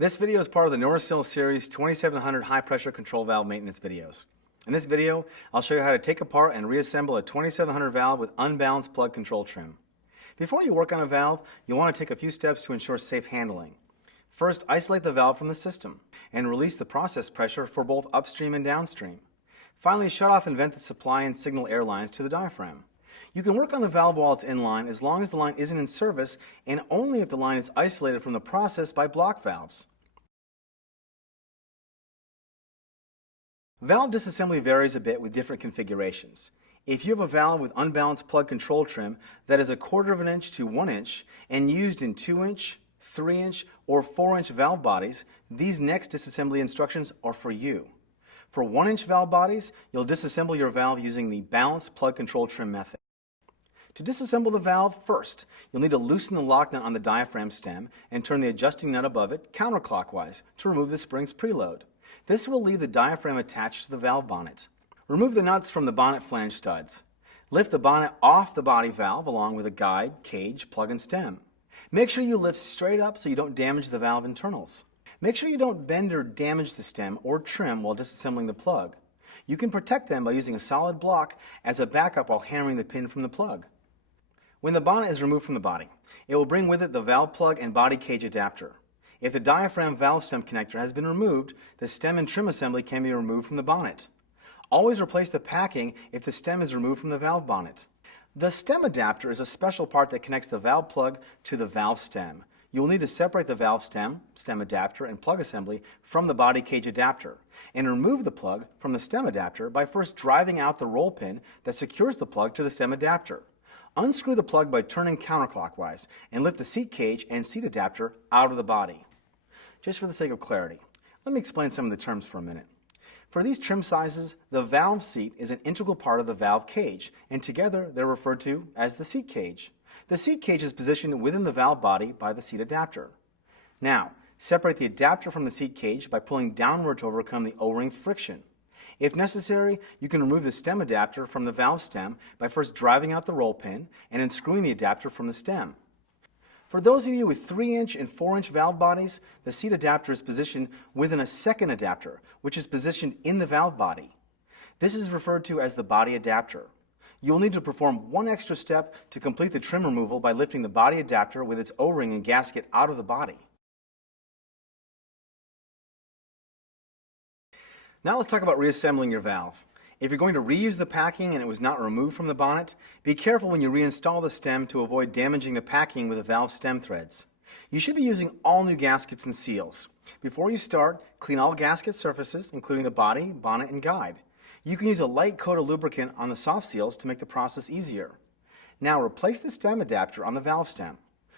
This video is part of the Norriseal series 2700 high pressure control valve maintenance videos. In this video, I'll show you how to take apart and reassemble a 2700 valve with unbalanced plug control trim. Before you work on a valve, you'll want to take a few steps to ensure safe handling. First, isolate the valve from the system and release the process pressure for both upstream and downstream. Finally, shut off and vent the supply and signal air lines to the diaphragm. You can work on the valve while it's in line as long as the line isn't in service and only if the line is isolated from the process by block valves. Valve disassembly varies a bit with different configurations. If you have a valve with unbalanced plug control trim that is 1/4 inch to 1 inch and used in 2 inch, 3 inch, or 4 inch valve bodies, these next disassembly instructions are for you. For 1 inch valve bodies, you'll disassemble your valve using the balanced plug control trim method. To disassemble the valve, first, you'll need to loosen the lock nut on the diaphragm stem and turn the adjusting nut above it counterclockwise to remove the spring's preload. This will leave the diaphragm attached to the valve bonnet. Remove the nuts from the bonnet flange studs. Lift the bonnet off the body valve along with a guide, cage, plug, and stem. Make sure you lift straight up so you don't damage the valve internals. Make sure you don't bend or damage the stem or trim while disassembling the plug. You can protect them by using a solid block as a backup while hammering the pin from the plug. When the bonnet is removed from the body, it will bring with it the valve plug and body cage adapter. If the diaphragm valve stem connector has been removed, the stem and trim assembly can be removed from the bonnet. Always replace the packing if the stem is removed from the valve bonnet. The stem adapter is a special part that connects the valve plug to the valve stem. You will need to separate the valve stem, stem adapter, and plug assembly from the body cage adapter, and remove the plug from the stem adapter by first driving out the roll pin that secures the plug to the stem adapter. Unscrew the plug by turning counterclockwise and lift the seat cage and seat adapter out of the body. Just for the sake of clarity, let me explain some of the terms for a minute. For these trim sizes, the valve seat is an integral part of the valve cage, and together they're referred to as the seat cage. The seat cage is positioned within the valve body by the seat adapter. Now, separate the adapter from the seat cage by pulling downward to overcome the O-ring friction. If necessary, you can remove the stem adapter from the valve stem by first driving out the roll pin and unscrewing the adapter from the stem. For those of you with 3 inch and 4 inch valve bodies, the seat adapter is positioned within a second adapter, which is positioned in the valve body. This is referred to as the body adapter. You'll need to perform one extra step to complete the trim removal by lifting the body adapter with its O-ring and gasket out of the body. Now let's talk about reassembling your valve. If you're going to reuse the packing and it was not removed from the bonnet, be careful when you reinstall the stem to avoid damaging the packing with the valve stem threads. You should be using all new gaskets and seals. Before you start, clean all gasket surfaces, including the body, bonnet, and guide. You can use a light coat of lubricant on the soft seals to make the process easier. Now replace the stem adapter on the valve stem.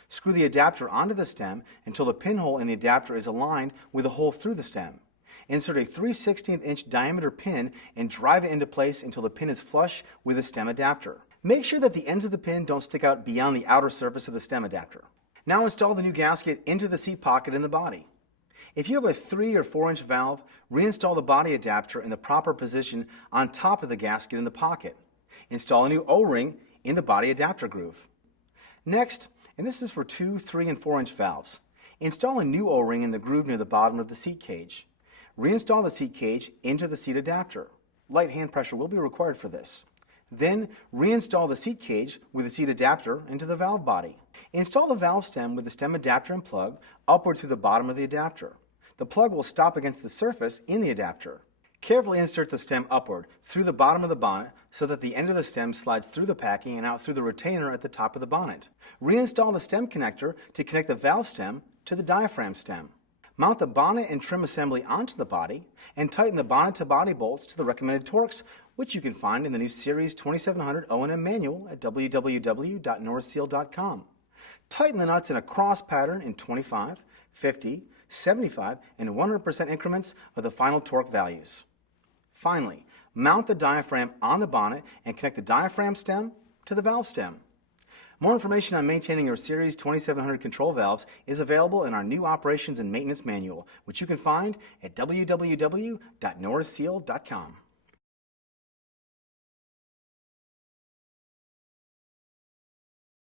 Screw the adapter onto the stem until the pinhole in the adapter is aligned with the hole through the stem. Insert a 3/16 inch diameter pin and drive it into place until the pin is flush with the stem adapter. Make sure that the ends of the pin don't stick out beyond the outer surface of the stem adapter. Now install the new gasket into the seat pocket in the body. If you have a 3 or 4 inch valve, reinstall the body adapter in the proper position on top of the gasket in the pocket. Install a new O-ring in the body adapter groove. Next, and this is for 2, 3, and 4 inch valves, install a new O-ring in the groove near the bottom of the seat cage. Reinstall the seat cage into the seat adapter. Light hand pressure will be required for this. Then reinstall the seat cage with the seat adapter into the valve body. Install the valve stem with the stem adapter and plug upward through the bottom of the adapter. The plug will stop against the surface in the adapter. Carefully insert the stem upward through the bottom of the bonnet so that the end of the stem slides through the packing and out through the retainer at the top of the bonnet. Reinstall the stem connector to connect the valve stem to the diaphragm stem. Mount the bonnet and trim assembly onto the body and tighten the bonnet to body bolts to the recommended torques, which you can find in the new Series 2700 O&M manual at www.norriseal.com. Tighten the nuts in a cross pattern in 25, 50, 75, and 100% increments of the final torque values. Finally, mount the diaphragm on the bonnet and connect the diaphragm stem to the valve stem. More information on maintaining your Series 2700 control valves is available in our new Operations and Maintenance Manual, which you can find at www.norriseal.com.